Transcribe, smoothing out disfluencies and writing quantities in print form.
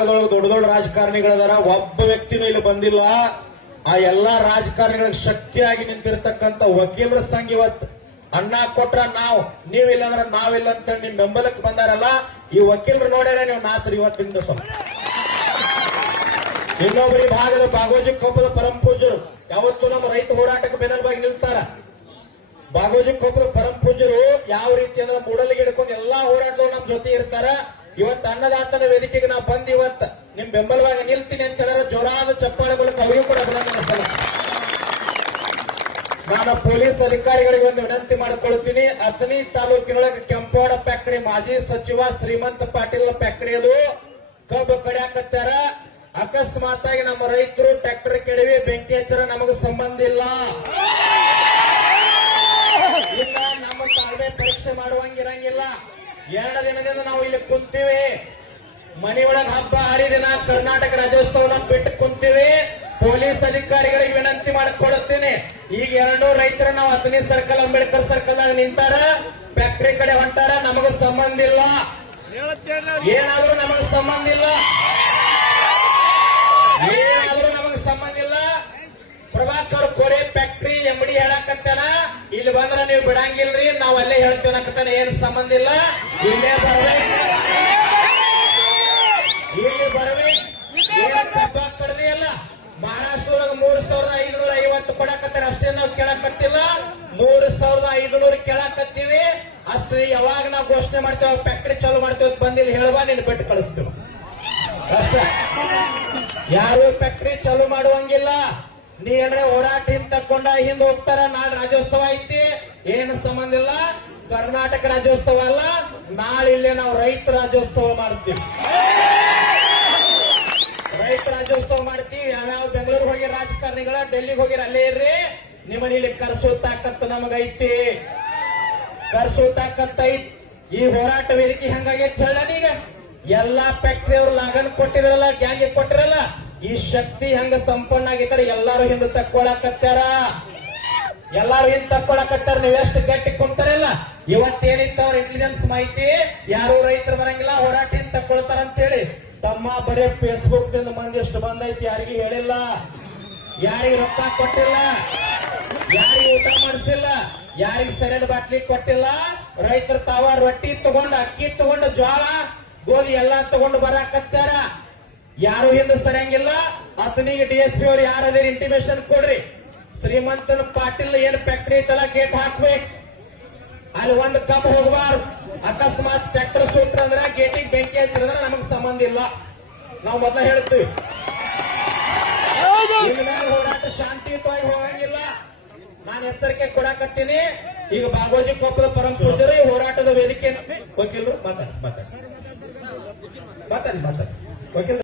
ಭಾಗದೊಳಗೆ ದೊಡ್ಡ ದೊಡ್ಡ ರಾಜಕಾರಣಿಗಳದಾರ, ಒಬ್ಬ ವ್ಯಕ್ತಿನೂ ಇಲ್ಲಿ ಬಂದಿಲ್ಲ. ಆ ಎಲ್ಲಾ ರಾಜಕಾರಣಿಗಳಿಗೆ ಶಕ್ತಿಯಾಗಿ ನಿಂತಿರ್ತಕ್ಕಂಥ ವಕೀಲರ ಸಂಘ ಇವತ್ತು ಅನ್ನ ಕೊಟ್ರ ನೀವಿಲ್ಲ ಅಂದ್ರೆ ನಾವಿಲ್ಲ ಅಂತ ನಿಮ್ ಬೆಂಬಲಕ್ಕೆ ಬಂದಾರಲ್ಲ, ಈ ವಕೀಲರು ನೋಡ್ಯಾರ ನೀವು ನಾಚ್ರಿ ಇವತ್ತಿನ ಸ್ವಲ್ಪ. ಇನ್ನೊಬ್ಬರಿ ಭಾಗದ ಬಾಗೋಜಿ ಕೊಪ್ಪದ ಪರಂ ಪೂಜ್ಯರು ಯಾವತ್ತು ನಮ್ಮ ರೈತ ಹೋರಾಟಕ್ಕೆ ಬೆನ್ನೆಲುಬಾಗಿ ನಿಲ್ತಾರ. ಬಾಗೋಜಿ ಕೊಪ್ಪದ ಪರಂ ಪೂಜ್ಯರು ಯಾವ ರೀತಿ ಅಂದ್ರೆ ಮೂಡಲಿಗೆ ಹಿಡ್ಕೊಂಡು ಎಲ್ಲಾ ಹೋರಾಟದವ್ರು ನಮ್ ಜೊತೆ ಇರ್ತಾರ. ಇವತ್ತು ಅನ್ನದಾತನ ವೇದಿಕೆಗೆ ನಾವು ಬಂದು ಇವತ್ತು ನಿಮ್ ಬೆಂಬಲವಾಗಿ ನಿಲ್ತೀನಿ ಅಂತ ಹೇಳಿದ್ರೆ ಜೋರಾದ ಚಪ್ಪಾಳೆ ಮೂಲಕ ಅವರಿಗೂ ಕೂಡ ಅಭಿನಂದನೆ. ನಾನು ಪೊಲೀಸ್ ಅಧಿಕಾರಿಗಳಿಗೆ ಒಂದು ವಿನಂತಿ ಮಾಡಿಕೊಳ್ತೀನಿ. ಅಥಣಿ ತಾಲೂಕಿನೊಳಗೆ ಕೆಂಪವಾಡ ಫ್ಯಾಕ್ಟರಿ ಮಾಜಿ ಸಚಿವ ಶ್ರೀಮಂತ ಪಾಟೀಲ್ ಫ್ಯಾಕ್ಟರಿ ಅದು ಕಬ್ಬು ಕಡಿಯಾಕತ್ತಾರ. ಅಕಸ್ಮಾತ್ ನಮ್ಮ ರೈತರು ಟ್ರ್ಯಾಕ್ಟರ್ ಕೆಡವಿ ಬೆಂಕಿ ಹಚ್ಚರ ನಮಗೆ ಸಂಬಂಧ ಇಲ್ಲ. ಇಲ್ಲ ನಮ್ಮ ತಾಳ್ಮೆ ಪರೀಕ್ಷೆ ಮಾಡುವಂಗಿರಂಗಿಲ್ಲ. 2 ದಿನದಿಂದ ನಾವು ಇಲ್ಲಿ ಕುಂತೀವಿ. ಮನೆಯೊಳಗೆ ಹಬ್ಬ ಹರಿದಿನ ಕರ್ನಾಟಕ ರಾಜ್ಯೋತ್ಸವ ಬಿಟ್ಟು ಕುಂತೀವಿ. ಪೊಲೀಸ್ ಅಧಿಕಾರಿಗಳಿಗೆ ವಿನಂತಿ ಮಾಡಿಕೊಳ್ಳುತ್ತೇನೆ. ಈಗ 2 ರೈತರು ನಾವು ಅಥಣಿ ಸರ್ಕಲ್ ಅಂಬೇಡ್ಕರ್ ಸರ್ಕಲ್ ಆಗ ನಿಂತಾರ, ಫ್ಯಾಕ್ಟರಿ ಕಡೆ ಹೊಂಟಾರ, ನಮಗ ಸಂಬಂಧ ಇಲ್ಲ. ಏನಾದ್ರೂ ನಮಗ ಸಂಬಂಧ ಇಲ್ಲ, ಏನಾದ್ರೂ ನಮಗ ಸಂಬಂಧ ಇಲ್ಲ. ಪ್ರಭಾಕರ್ ಕೋರೆ ಫ್ಯಾಕ್ಟರಿ ಎಂಬಡಿ ಹೇಳಕತ್ತಾನ, ಇಲ್ಲಿ ಬಂದ್ರೆ ನೀವು ಬಿಡಂಗಿಲ್ರಿ, ನಾವ್ ಅಲ್ಲೇ ಹೇಳ್ತೀವಿ ಅನ್ನಕತ್ತಾನ. ಏನ್ ಸಂಬಂಧ ಇಲ್ಲ, ಇಲ್ಲೇ ಬರ್ಬೇಕು, ಇಲ್ಲಿ ಬರ್ಬೇಕು. ಏನ್ ಕಬ್ಬ ಕಡ್ದಿ ಅಲ್ಲ, ಮಹಾರಾಷ್ಟ್ರದಾಗ 3,550 ಕೊಡಕತ್ತಾರ, ಅಷ್ಟೇ ನಾವು ಕೇಳಕತ್ತಿಲ್ಲ. 3,500 ಕೇಳಕತ್ತೀವಿ ಅಷ್ಟೇ. ಯಾವಾಗ ನಾವು ಘೋಷಣೆ ಮಾಡ್ತೇವೆ ಫ್ಯಾಕ್ಟರಿ ಚಾಲು ಮಾಡ್ತೇವೆ ಬಂದಿಲ್ಲ ಹೇಳುವ ನಿನ್ ಬಿಟ್ಟು ಕಳಿಸ್ತೀವಿ ಅಷ್ಟ. ಯಾರು ಫ್ಯಾಕ್ಟರಿ ಚಾಲು ಮಾಡುವಂಗಿಲ್ಲ. ನೀ ಅಂದ್ರೆ ಹೋರಾಟ ಹಿಂದ್ ತಕೊಂಡ ಹಿಂದ್ ಹೋಗ್ತಾರ. ನಾಳೆ ರಾಜ್ಯೋತ್ಸವ ಐತಿ, ಏನು ಸಂಬಂಧ ಇಲ್ಲ. ಕರ್ನಾಟಕ ರಾಜ್ಯೋತ್ಸವ ಅಲ್ಲ, ನಾಳೆ ಇಲ್ಲೇ ನಾವು ರೈತ ರಾಜ್ಯೋತ್ಸವ ಮಾಡ್ತೀವಿ. ರೈತ ರಾಜ್ಯೋತ್ಸವ ಮಾಡ್ತೀವಿ. ಯಾವ್ಯಾವ ಬೆಂಗಳೂರಿಗೆ ಹೋಗಿ ರಾಜಕಾರಣಿಗಳ ಡೆಲ್ಲಿಗೆ ಹೋಗಿರ ಅಲ್ಲೇ ಇರ್ರಿ. ನಿಮ್ಮನ್ನ ಇಲ್ಲಿ ಕರ್ಸೋ ತಾಕತ್ತು ನಮಗೈತಿ, ಕರ್ಸೋ ತಾಕತ್ ಐತಿ. ಈ ಹೋರಾಟ ವೇದಿಕೆ ಹೆಂಗಾಗೈತಿ ಹೇಳೀಗ ಎಲ್ಲಾ ಫ್ಯಾಕ್ಟರಿ ಅವ್ರು ಲಾಗನ್ ಕೊಟ್ಟಿದ್ರಲ್ಲ, ಗ್ಯಾಂಗ್ ಕೊಟ್ಟಿರಲ್ಲ, ಈ ಶಕ್ತಿ ಹೆಂಗ ಸಂಪನ್ನ ಆಗಿದ್ದಾರೆ. ಎಲ್ಲಾರು ಹಿಂದೆ ತಕ್ಕೊಳಕತ್ತಾರ, ಎಲ್ಲಾರು ಹಿಂದೆ ತಕ್ಕೊಳಕತ್ತಾರ. ನೀವೆಷ್ಟು ಗಟ್ಟಿ ಕುಂತಾರಲ್ಲ, ಇವತ್ತೇನಿತ್ತು ಅವ್ರ ಇಂಟೆಲಿಜೆನ್ಸ್ ಮಾಹಿತಿ, ಯಾರು ರೈತರು ಬರಂಗಿಲ್ಲ, ಹೋರಾಟ ಹಿಂದೆ ತಕ್ಕೊಳ್ತಾರ ಅಂತ ಹೇಳಿ ತಮ್ಮ ಬರೀ ಫೇಸ್ಬುಕ್ ದಿಂದ ಮಂದಿಷ್ಟು ಬಂದೈತಿ. ಯಾರಿಗೂ ಹೇಳಿಲ್ಲ, ಯಾರಿಗೆ ರೊಕ್ಕ ಕೊಟ್ಟಿಲ್ಲ, ಯಾರಿಗೆ ಊಟ ಮಾಡಿಸಿಲ್ಲ, ಯಾರಿಗೆ ಸರಿಯಾದ ಬಾಟ್ಲಿ ಕೊಟ್ಟಿಲ್ಲ. ರೈತರು ತಾವ ರೊಟ್ಟಿ ತಗೊಂಡು, ಅಕ್ಕಿ ತಗೊಂಡು, ಜೋಳ ಗೋಧಿ ಎಲ್ಲಾ ತಗೊಂಡು ಬರಾಕತ್ತಾರ. ಯಾರು ಹಿಂದೆ ಸರಿಯಂಗಿಲ್ಲ. ಅಥಣಿಗೆ DSP ಅವ್ರು ಯಾರಾದ್ರೂ ಇಂಟಿಮೇಶನ್ ಕೊಡ್ರಿ. ಶ್ರೀಮಂತನ ಪಾಟೀಲ್ ಏನ್ ಫ್ಯಾಕ್ಟರಿ ಐತಲ್ಲ ಗೇಟ್ ಹಾಕ್ಬೇಕು, ಅಲ್ಲಿ ಒಂದು ಕಪ್ ಹೋಗಬಾರ್ದು. ಅಕಸ್ಮಾತ್ ಟ್ರ್ಯಾಕ್ಟರ್ ಸುಟ್ರ ಅಂದ್ರೆ ಗೇಟಿಗೆ ಬೆಂಕಿ ಹಚ್ಚಿದ್ರೆ ನಮಗ್ ಸಂಬಂಧ ಇಲ್ಲ. ನಾವು ಮೊದಲ ಹೇಳ್ತೀವಿ, ಹೋರಾಟ ಶಾಂತಿಯುತವಾಗಿ ಹೋಗಂಗಿಲ್ಲ. ನಾನು ಎಚ್ಚರಿಕೆ ಕೊಡಾಕತ್ತೀನಿ. ಈಗ ಬಾಗೋಜಿ ಕೊಪ್ಪದ ಪರಂ ಪೂಜ್ಯರು ಈ ಹೋರಾಟದ ವೇದಿಕೆ ವಕೀಲರು ಮಾತಾಡಿ ವಕೀಲ